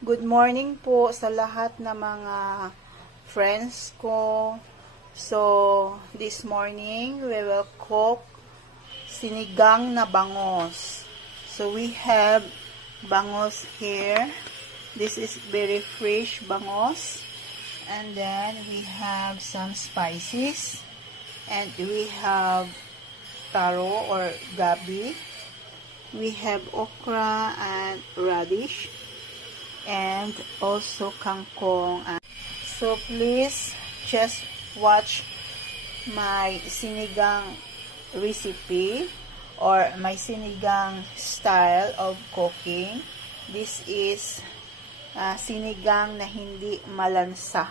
Good morning po sa lahat ng mga friends ko. So, this morning, we will cook sinigang na bangos. So, we have bangos here. This is very fresh bangos. And then, we have some spices. And we have taro or gabi. We have okra and radish. And also kangkong. So please just watch my sinigang recipe or my sinigang style of cooking. This is sinigang na hindi malansa.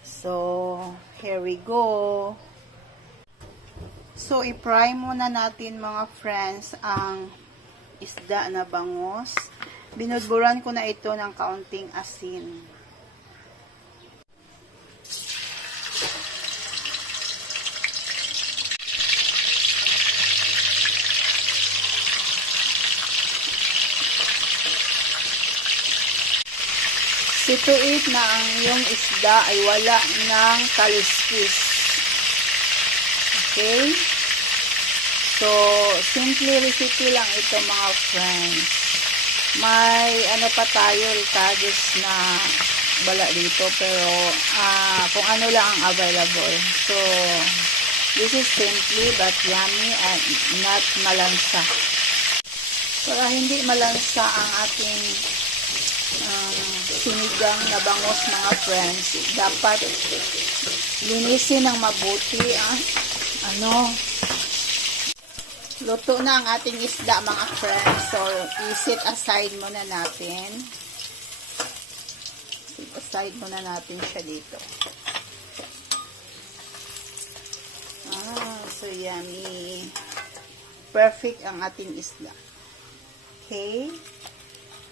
So here we go. So i-fry muna natin mga friends ang isda na bangos. Binudburan ko na ito ng kaunting asin. Situit na ang iyong isda ay wala ng kaliskis. Okay? So, simple recipe lang ito mga friends. May ano pa tayo, ricados na bala dito, pero kung ano lang ang available. So, this is simply but yummy and not malansa. Para hindi malansa ang ating sinigang na bangos mga friends, dapat linisin ng mabuti ang luto na ang ating isda mga friends. So, i-set aside muna natin. Set aside muna natin siya dito. So yummy. Perfect ang ating isda. Okay.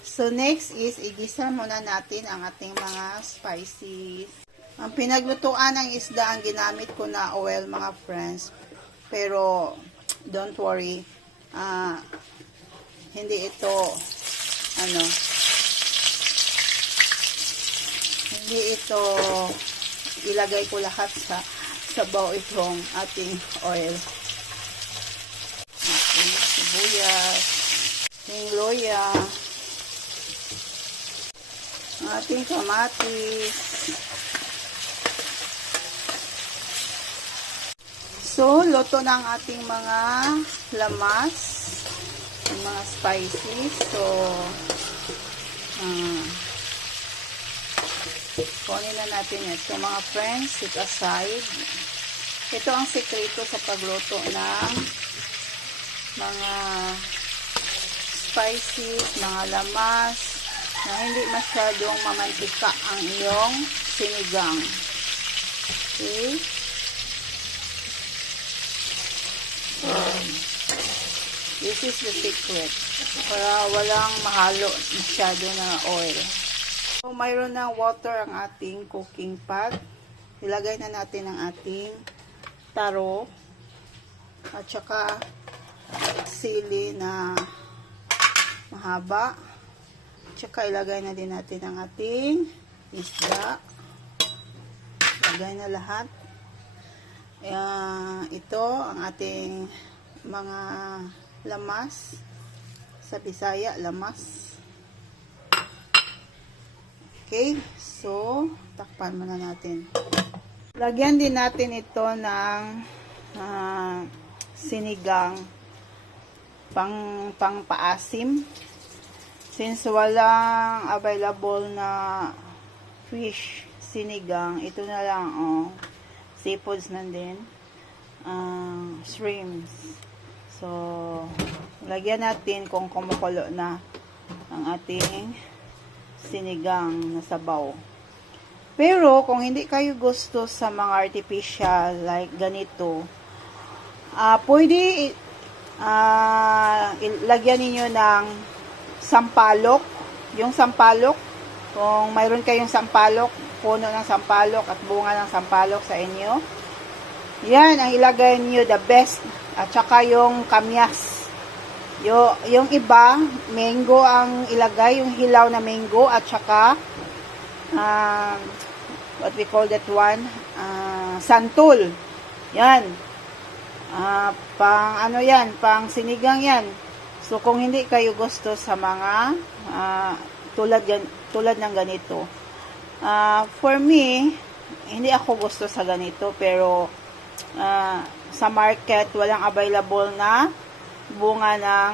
So, next is, igisa muna natin ang ating mga spices. Ang pinaglutuan ng isda, ang ginamit ko na oil mga friends. Pero, don't worry, hindi ito hindi ito ilagay ko lahat sa sabaw itong ating oil. Ating sibuyas, ating loya, ating kamatis. So, luto na ang ating mga lamas, yung mga spices. So, kunin na natin ito mga friends, set aside. Ito ang sekreto sa pagluto ng mga spices, mga lamas, na hindi masyadong mamantika ang iyong sinigang. Okay? This is the secret. Para walang mahalo masyado na oil. So, mayroon ng water ang ating cooking pot. Ilagay na natin ang ating taro. At saka sili na mahaba. At saka ilagay na din natin ang ating isda. Ilagay na lahat. Ito ang ating mga lamas. Sa Bisaya, lamas. Okay, so takpan muna natin. Lagyan din natin ito ng sinigang pang paasim. Since walang available na fish sinigang, ito na lang seafoods na din, shrimps. So, lagyan natin kung kumukulo na ang ating sinigang na sabaw. Pero, kung hindi kayo gusto sa mga artificial, like ganito, pwede lagyan ninyo ng sampalok. Yung sampalok, kung mayroon kayong sampalok, puno ng sampalok at bunga ng sampalok sa inyo, yan ang ilagay niyo, the best. At saka yung kamyas. Yung iba, mango ang ilagay, yung hilaw na mango at saka what we call that one, santol. Yan. Pang ano yan, pang sinigang yan. So kung hindi kayo gusto sa mga tulad ng ganito. For me, hindi ako gusto sa ganito, pero sa market walang available na bunga ng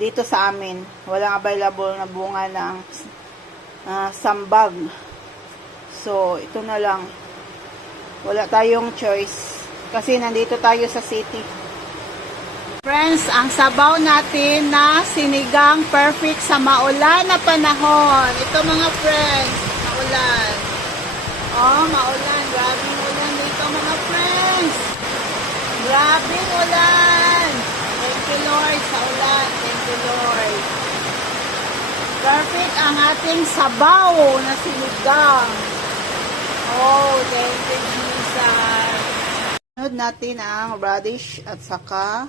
dito sa amin. Walang available na bunga ng sambag. So, ito na lang. Wala tayong choice. Kasi nandito tayo sa city. Friends, ang sabaw natin na sinigang perfect sa maulan na panahon. Ito mga friends, maulan. Oh, maulan. Grabing ulan dito mga friends. Grabing ulan. Thank you Lord sa ulan. Thank you Lord. Perfect ang ating sabaw na sinigang. Oh, thank you Jesus. Sunod natin ang radish at saka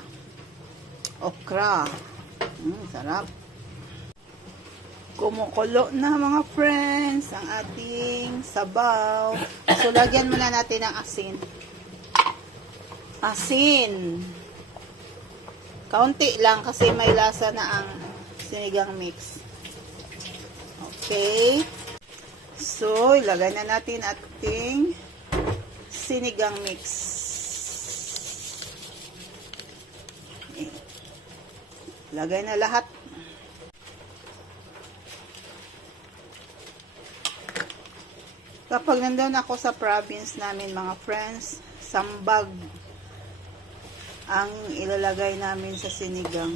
okra. Sarap. Kumukulo na mga friends ang ating sabaw. So, lagyan muna natin ng asin. Asin. Kaunti lang kasi may lasa na ang sinigang mix. Okay. So, ilagay na natin ating sinigang mix. Lagay na lahat. Kapag nandun ako sa province namin mga friends, sambag ang ilalagay namin sa sinigang.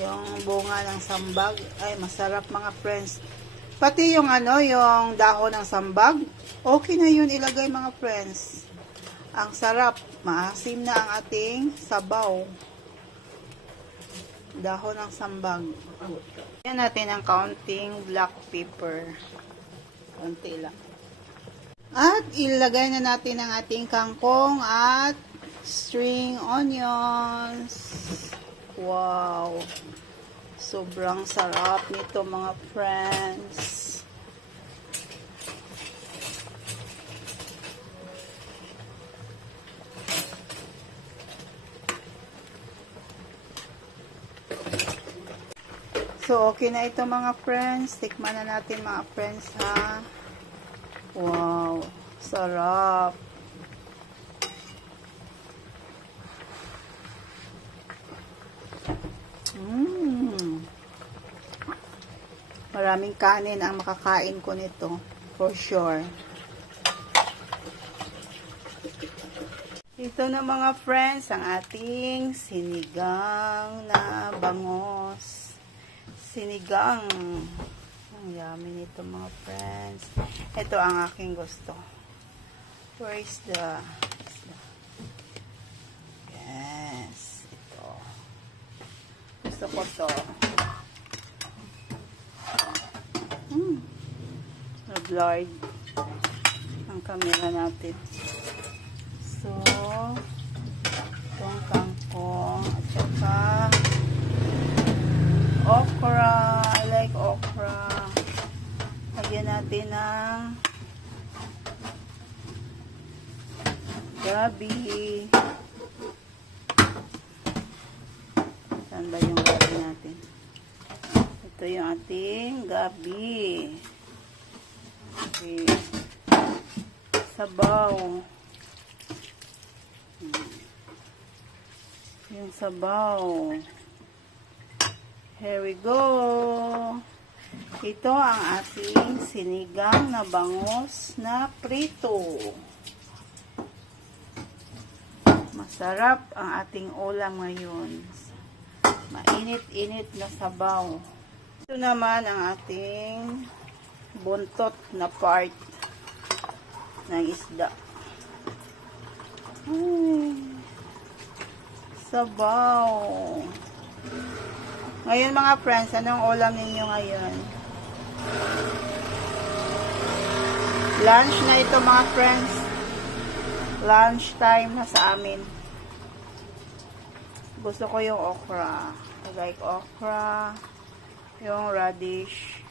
Yung bunga ng sambag ay masarap mga friends. Pati yung yung dahon ng sambag, okay na yun ilagay mga friends. Ang sarap, maasim na ang ating sabaw. Dahon ng sambag. Yan natin ang kaunting black pepper. Kaunti lang. At ilagay na natin ang ating kangkong at string onions. Wow! Sobrang sarap nito mga friends. So, okay na ito mga friends. Tikman na natin mga friends ha. Wow! Sarap! Maraming kanin ang makakain ko nito. For sure. Ito na mga friends, ang ating sinigang na bangos. Sinigang. Ang yummy nito mga friends. Ito ang aking gusto. Where is the... Yes. Ito. Gusto ko to. Nag-blurred ang camera natin. So, itong kangkong at saka okra. I like okra. Lagyan natin ng gabi. Saan ba yung gabi natin? Ito yung ating gabi. Okay. Sabaw. Yung sabaw. Here we go. Ito ang ating sinigang na bangos na prito. Masarap ang ating ulam ngayon. Mainit-init na sabaw. Ito naman ang ating buntot na part ng isda. Ay, sabaw. Ngayon mga friends, anong ulam ninyo ngayon? Lunch na ito mga friends. Lunch time na sa amin. Gusto ko yung okra. I like okra, yung radish,